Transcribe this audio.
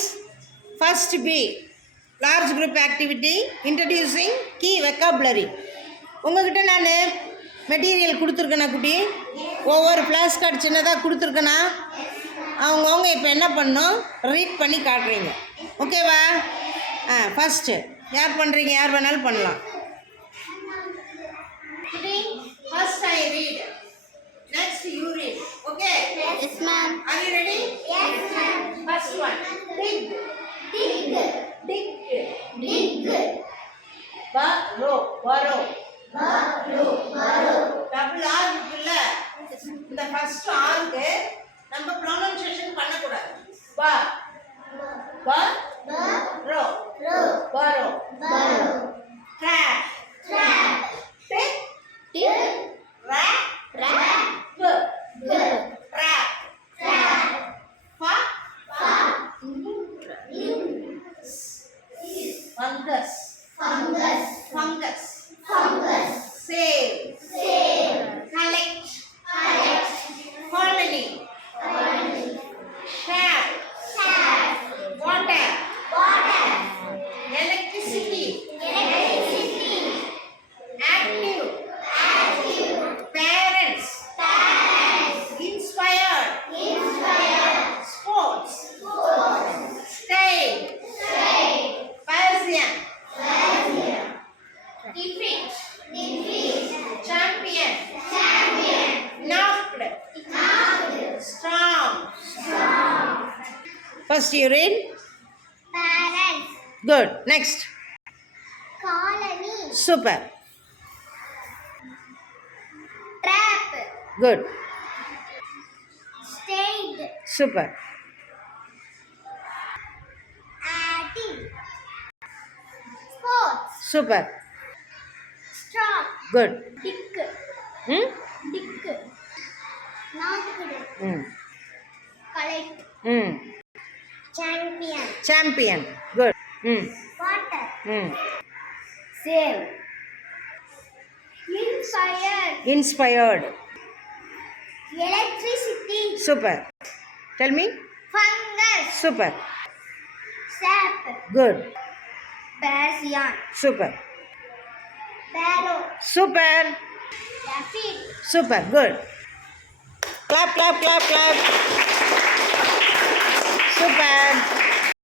boys, first B, large group activity, introducing key vocabulary. உங்ககிட்ட நான் material கொடுத்துருக்கேனா குட்டி, ஒவ்வொரு ஃப்ளாஷ் கார்டு சின்னதாக கொடுத்துருக்கேனா, அவங்கவுங்க இப்போ என்ன பண்ணணும், ரீட் பண்ணி காட்டுறீங்க. ஓகேவா? ஃபஸ்ட்டு யார் பண்ணுறீங்க? யார் வேணாலும் பண்ணலாம். First I read, next you read. Okay? Yes, ma'am. Are you ready? Yes, ma'am. First one, dig. Dig. Dig. Dig. Borrow. Borrow. Borrow. Borrow. Double R இருக்குல்ல, இந்த ஃபர்ஸ்ட் ஆர்க்கு நம்ம ப்ரொனன்சியேஷன் பண்ணக்கூடாது. பா பா row borrow. Borrow. Trap. Trap. Tick. Tick. Rap. Rap. Good. Good. Trap. Trap. Fa. Fa. Fungus. Fungus. Fungus. Fungus. Save. Save. Collect. Collect. Colony. Colony. Share. Share. Water. Water. Electricity. Electricity. Active. Active. Parents. Parents. Inspired. Inspired. Sports. Sports. Stay. Stay. Persian. Persian. Defeat. Defeat. Champion. Champion. Knocked. Knocked. Strong. Strong. First you read. Parents. Good. Next. Colony. Super. Trap. Good. Stayed. Super. Active. Sports. Super. Strong. Good. Dick. Hmm? Dick. Knocked. Hmm. Collect. Hmm. Champion. Champion. Good. Hmm. Water. Hmm. Save. Inspired. Inspired. Electricity. Super. Tell me. Fungus. Super. Sap. Good. Persian. Super. Barrow. Super. Defeat. Super. Good. Clap, clap, clap, clap. Super.